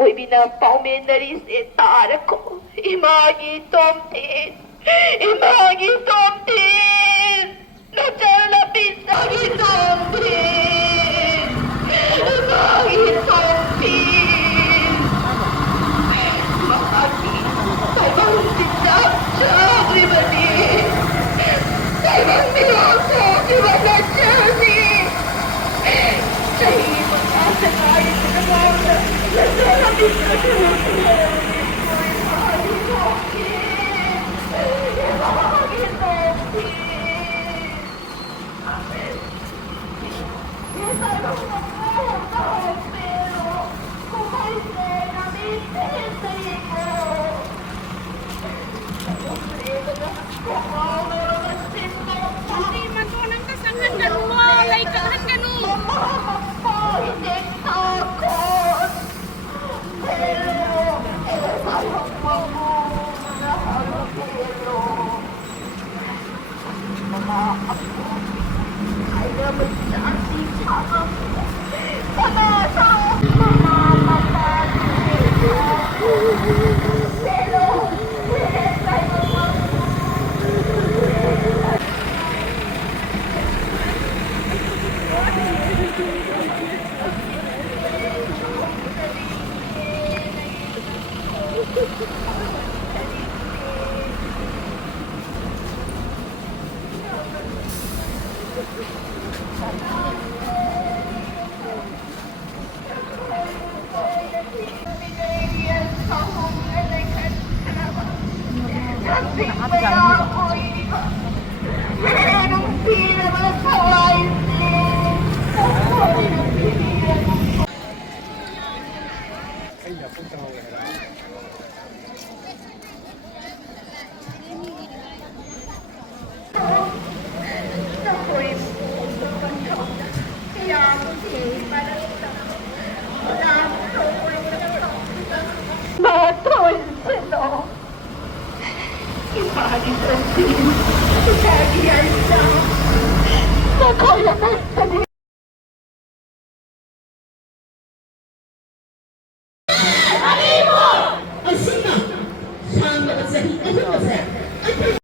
Ôi vì là bao mê nà đi sẽ ta ra ko. Imagi tôm tin. Imagi tôm tin. Nó chả là pizza gi tôm tin. Imagi tôm tin. Maki. Tay bang si Chap Chap di bani. Tay bang nilaso di bana Chelsea. Say mag-asa tayo sa nagawala. Nasara pizza ka lang. Hindi man ko nang kasangan na mo, lay kalahan ka no. Hindi takot. Pero, parang mahal pero. Mga ako, ay naman sa ating sama. Sama sa mga kapatid. Pero, tayo Asina, sama sa hikasan